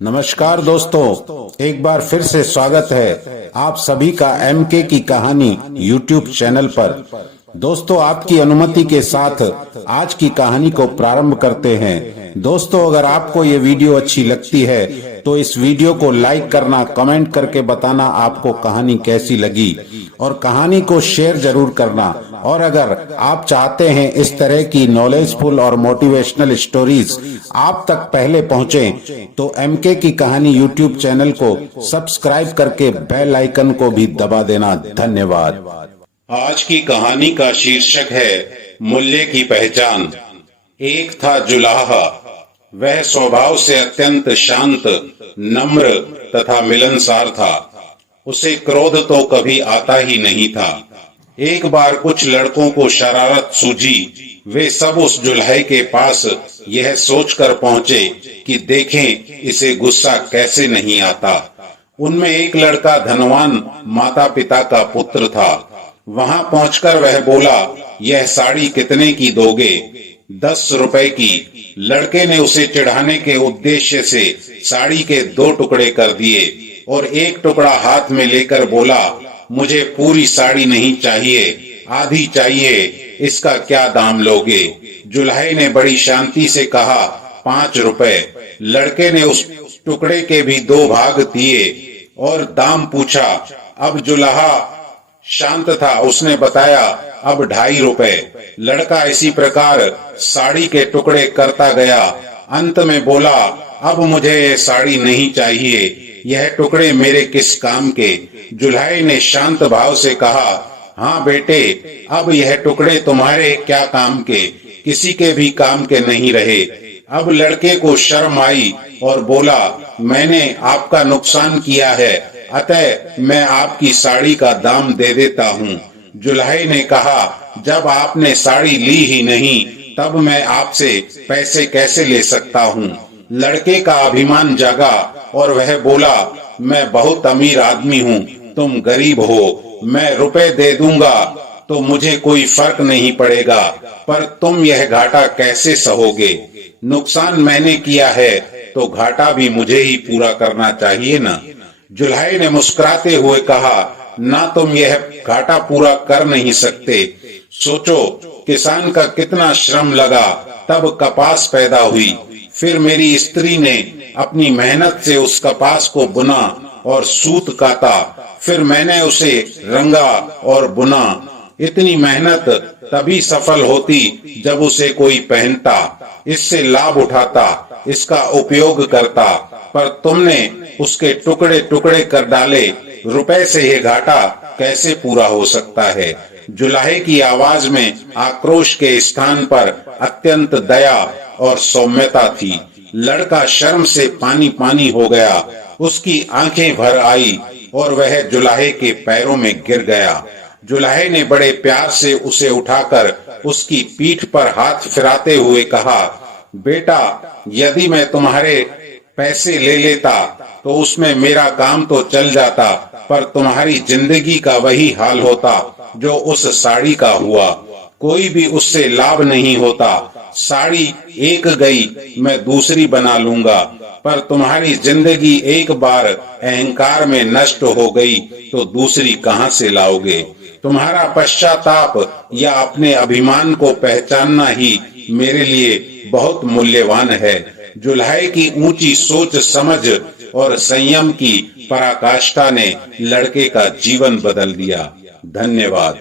नमस्कार दोस्तों, एक बार फिर से स्वागत है आप सभी का एमके की कहानी यूट्यूब चैनल पर। दोस्तों, आपकी अनुमति के साथ आज की कहानी को प्रारंभ करते हैं। दोस्तों, अगर आपको ये वीडियो अच्छी लगती है तो इस वीडियो को लाइक करना, कमेंट करके बताना आपको कहानी कैसी लगी और कहानी को शेयर जरूर करना। और अगर आप चाहते हैं इस तरह की नॉलेजफुल और मोटिवेशनल स्टोरीज आप तक पहले पहुंचे तो एमके की कहानी यूट्यूब चैनल को सब्सक्राइब करके बेल आइकन को भी दबा देना। धन्यवाद। आज की कहानी का शीर्षक है मूल्य की पहचान। एक था जुलाहा। वह स्वभाव से अत्यंत शांत, नम्र तथा मिलनसार था। उसे क्रोध तो कभी आता ही नहीं था। एक बार कुछ लड़कों को शरारत सूझी। वे सब उस जुल्हे के पास यह सोचकर पहुंचे कि देखें इसे गुस्सा कैसे नहीं आता। उनमें एक लड़का धनवान माता पिता का पुत्र था। वहां पहुंचकर वह बोला, यह साड़ी कितने की दोगे? 10 रुपए की। लड़के ने उसे चिढ़ाने के उद्देश्य से साड़ी के 2 टुकड़े कर दिए और एक टुकड़ा हाथ में लेकर बोला, मुझे पूरी साड़ी नहीं चाहिए, आधी चाहिए। इसका क्या दाम लोगे? जुल्हे ने बड़ी शांति से कहा, 5 रुपए। लड़के ने उस टुकड़े के भी 2 भाग दिए और दाम पूछा। अब जुल्हा शांत था। उसने बताया, अब 2.5 रुपए। लड़का इसी प्रकार साड़ी के टुकड़े करता गया। अंत में बोला, अब मुझे ये साड़ी नहीं चाहिए, यह टुकड़े मेरे किस काम के? जुल्हे ने शांत भाव से कहा, हाँ बेटे, अब यह टुकड़े तुम्हारे क्या काम के, किसी के भी काम के नहीं रहे। अब लड़के को शर्म आई और बोला, मैंने आपका नुकसान किया है, अतः मैं आपकी साड़ी का दाम दे देता हूँ। जुल्हे ने कहा, जब आपने साड़ी ली ही नहीं तब मैं आपसे पैसे कैसे ले सकता हूँ? लड़के का अभिमान जागा और वह बोला, मैं बहुत अमीर आदमी हूँ, तुम गरीब हो। मैं रुपए दे दूंगा तो मुझे कोई फर्क नहीं पड़ेगा, पर तुम यह घाटा कैसे सहोगे? नुकसान मैंने किया है तो घाटा भी मुझे ही पूरा करना चाहिए ना। जुल्हे ने मुस्कुराते हुए कहा, ना तुम यह घाटा पूरा कर नहीं सकते। सोचो, किसान का कितना श्रम लगा, तब कपास पैदा हुई। फिर मेरी स्त्री ने अपनी मेहनत से उस कपास को बुना और सूत काता। फिर मैंने उसे रंगा और बुना। इतनी मेहनत तभी सफल होती जब उसे कोई पहनता, इससे लाभ उठाता, इसका उपयोग करता। पर तुमने उसके टुकड़े टुकड़े कर डाले। रुपए से ये घाटा कैसे पूरा हो सकता है? जुल्हे की आवाज में आक्रोश के स्थान पर अत्यंत दया और सौम्यता थी। लड़का शर्म से पानी पानी हो गया। उसकी आंखें भर आई और वह जुल्हे के पैरों में गिर गया। जुल्हे ने बड़े प्यार से उसे उठाकर उसकी पीठ पर हाथ फिराते हुए कहा, बेटा, यदि मैं तुम्हारे पैसे ले लेता तो उसमें मेरा काम तो चल जाता, पर तुम्हारी जिंदगी का वही हाल होता जो उस साड़ी का हुआ। कोई भी उससे लाभ नहीं होता। साड़ी एक गई, मैं दूसरी बना लूंगा, पर तुम्हारी जिंदगी एक बार अहंकार में नष्ट हो गई तो दूसरी कहां से लाओगे? तुम्हारा पश्चाताप या अपने अभिमान को पहचानना ही मेरे लिए बहुत मूल्यवान है। जुल्हे की ऊंची सोच समझ और संयम की पराकाष्ठा ने लड़के का जीवन बदल दिया। धन्यवाद।